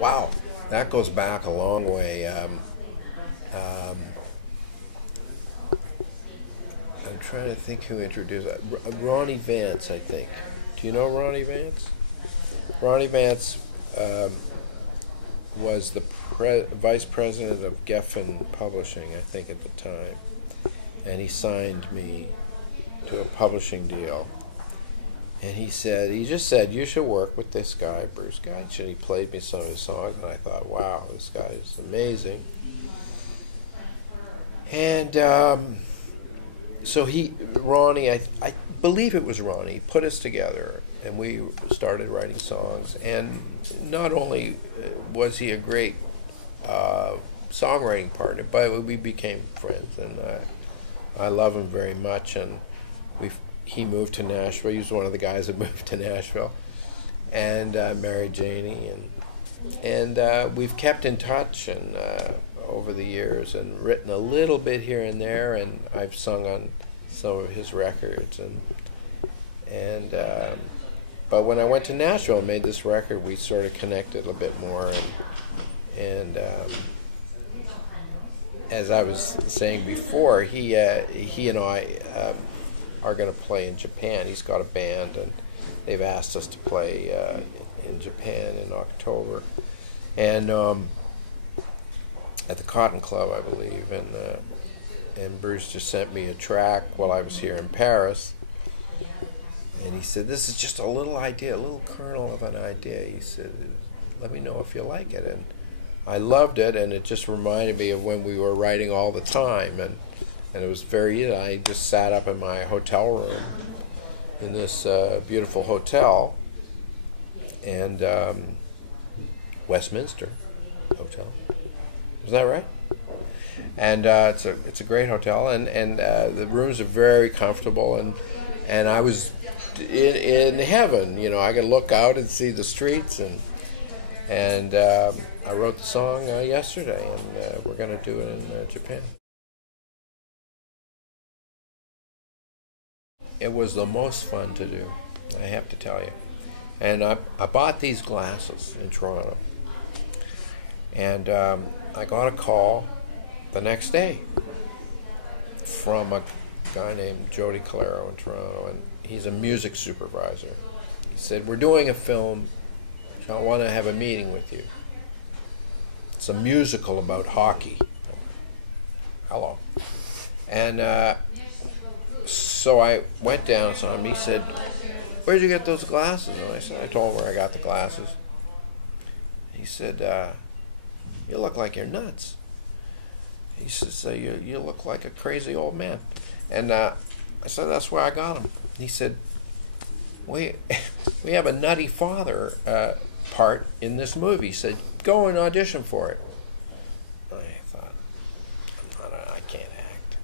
Wow, that goes back a long way. I'm trying to think who introduced that. Ronnie Vance, I think. Do you know Ronnie Vance? Ronnie Vance was the vice president of Geffen Publishing, I think, at the time. And he signed me to a publishing deal. And he just said, you should work with this guy, Bruce Geitch. And he played me some of his songs, and I thought, wow, this guy is amazing. And so Ronnie, I believe it was Ronnie, put us together, and we started writing songs. And not only was he a great songwriting partner, but we became friends, and I love him very much. And he moved to Nashville. He was one of the guys that moved to Nashville, and married Janie, and we've kept in touch and over the years, and written a little bit here and there, and I've sung on some of his records, and but when I went to Nashville and made this record, we sort of connected a bit more, and as I was saying before, he and I are going to play in Japan. He's got a band, and they've asked us to play in Japan in October, and at the Cotton Club, I believe. And Bruce just sent me a track while I was here in Paris, and he said, "This is just a little idea, a little kernel of an idea." He said, "Let me know if you like it." And I loved it, and it just reminded me of when we were writing all the time, and it was I just sat up in my hotel room in this beautiful hotel, and Westminster Hotel. Is that right? And it's a great hotel, and the rooms are very comfortable, and I was in heaven. You know, I could look out and see the streets, and I wrote the song yesterday, and we're going to do it in Japan. It was the most fun to do, I have to tell you. And I bought these glasses in Toronto. And I got a call the next day from a guy named Jody Calero in Toronto, and he's a music supervisor. He said, "We're doing a film. I want to have a meeting with you. It's a musical about hockey." Hello. And so I went down and saw him. He said, "Where'd you get those glasses?" And I told him where I got the glasses. He said, "You look like you're nuts." He says, "You look like a crazy old man." And I said, "That's where I got them." He said, we have a nutty father part in this movie." He said, "Go and audition for it." I thought, I can't act.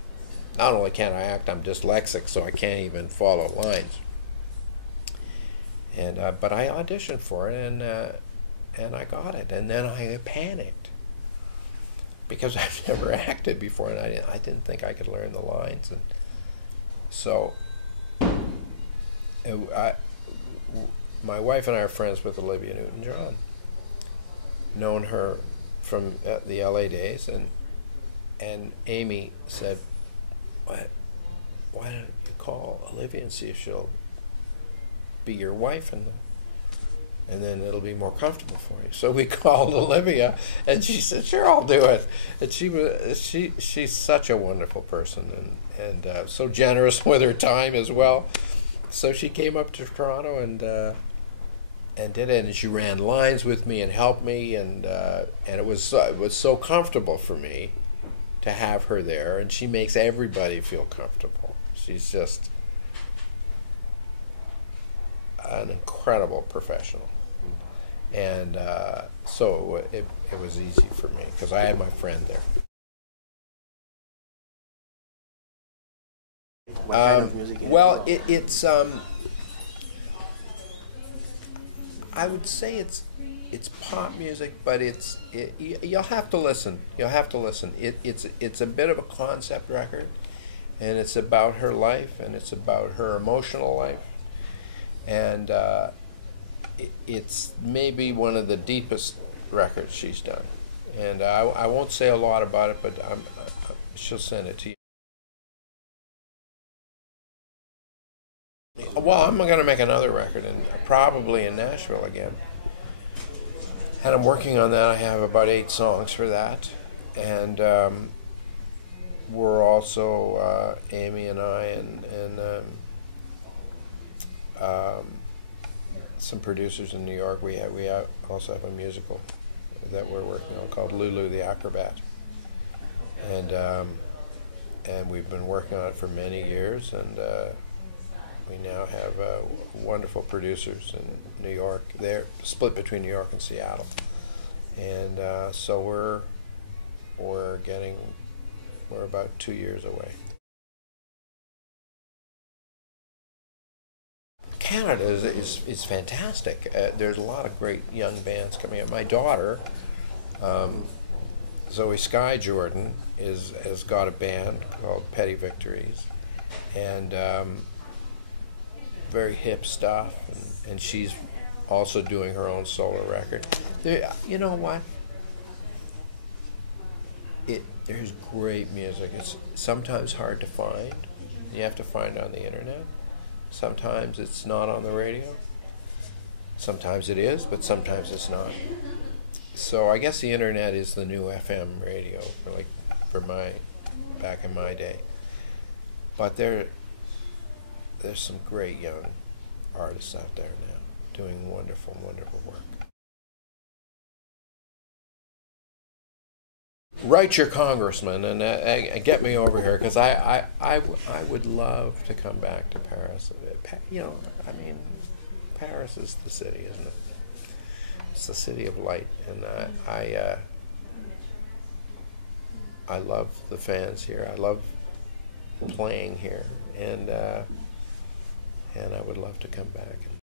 Not only can't I act, I'm dyslexic, so I can't even follow lines. And but I auditioned for it, and I got it. And then I panicked, because I've never acted before, and I didn't think I could learn the lines. And so my wife and I are friends with Olivia Newton-John. Known her from the LA days, and Amy said, why don't you call Olivia and see if she'll be your wife, and then it'll be more comfortable for you. So we called Olivia, and she said, "Sure, I'll do it." And she's such a wonderful person, and so generous with her time as well. So she came up to Toronto and did it, and she ran lines with me and helped me, and it was so comfortable for me to have her there, and she makes everybody feel comfortable. She's just an incredible professional. And so it was easy for me, because I had my friend there. What kind of music? Well, it's I would say it's pop music, but you'll have to listen. You'll have to listen. It's a bit of a concept record, and it's about her life, and it's about her emotional life, and it's maybe one of the deepest records she's done, and I won't say a lot about it, but she'll send it to you. Well, I'm going to make another record, and probably in Nashville again. And I'm working on that. I have about 8 songs for that, and we're also Amy and I and some producers in New York. We also have a musical that we're working on called Lulu the Acrobat, and we've been working on it for many years, and we now have wonderful producers in New York. They're split between New York and Seattle, and so we're about 2 years away. Canada is fantastic. There's a lot of great young bands coming up. My daughter, Zoe Sky Jordan, has got a band called Petty Victories, and very hip stuff, and she's also doing her own solo record. You know what? There's great music. It's sometimes hard to find. You have to find it on the internet. Sometimes it's not on the radio. Sometimes it is, but sometimes it's not. So I guess the internet is the new FM radio back in my day. But there's some great young artists out there now doing wonderful, wonderful work. Write your congressman and get me over here, because I would love to come back to Paris. You know, I mean, Paris is the city, isn't it? It's the city of light, and I love the fans here. I love playing here, and I would love to come back.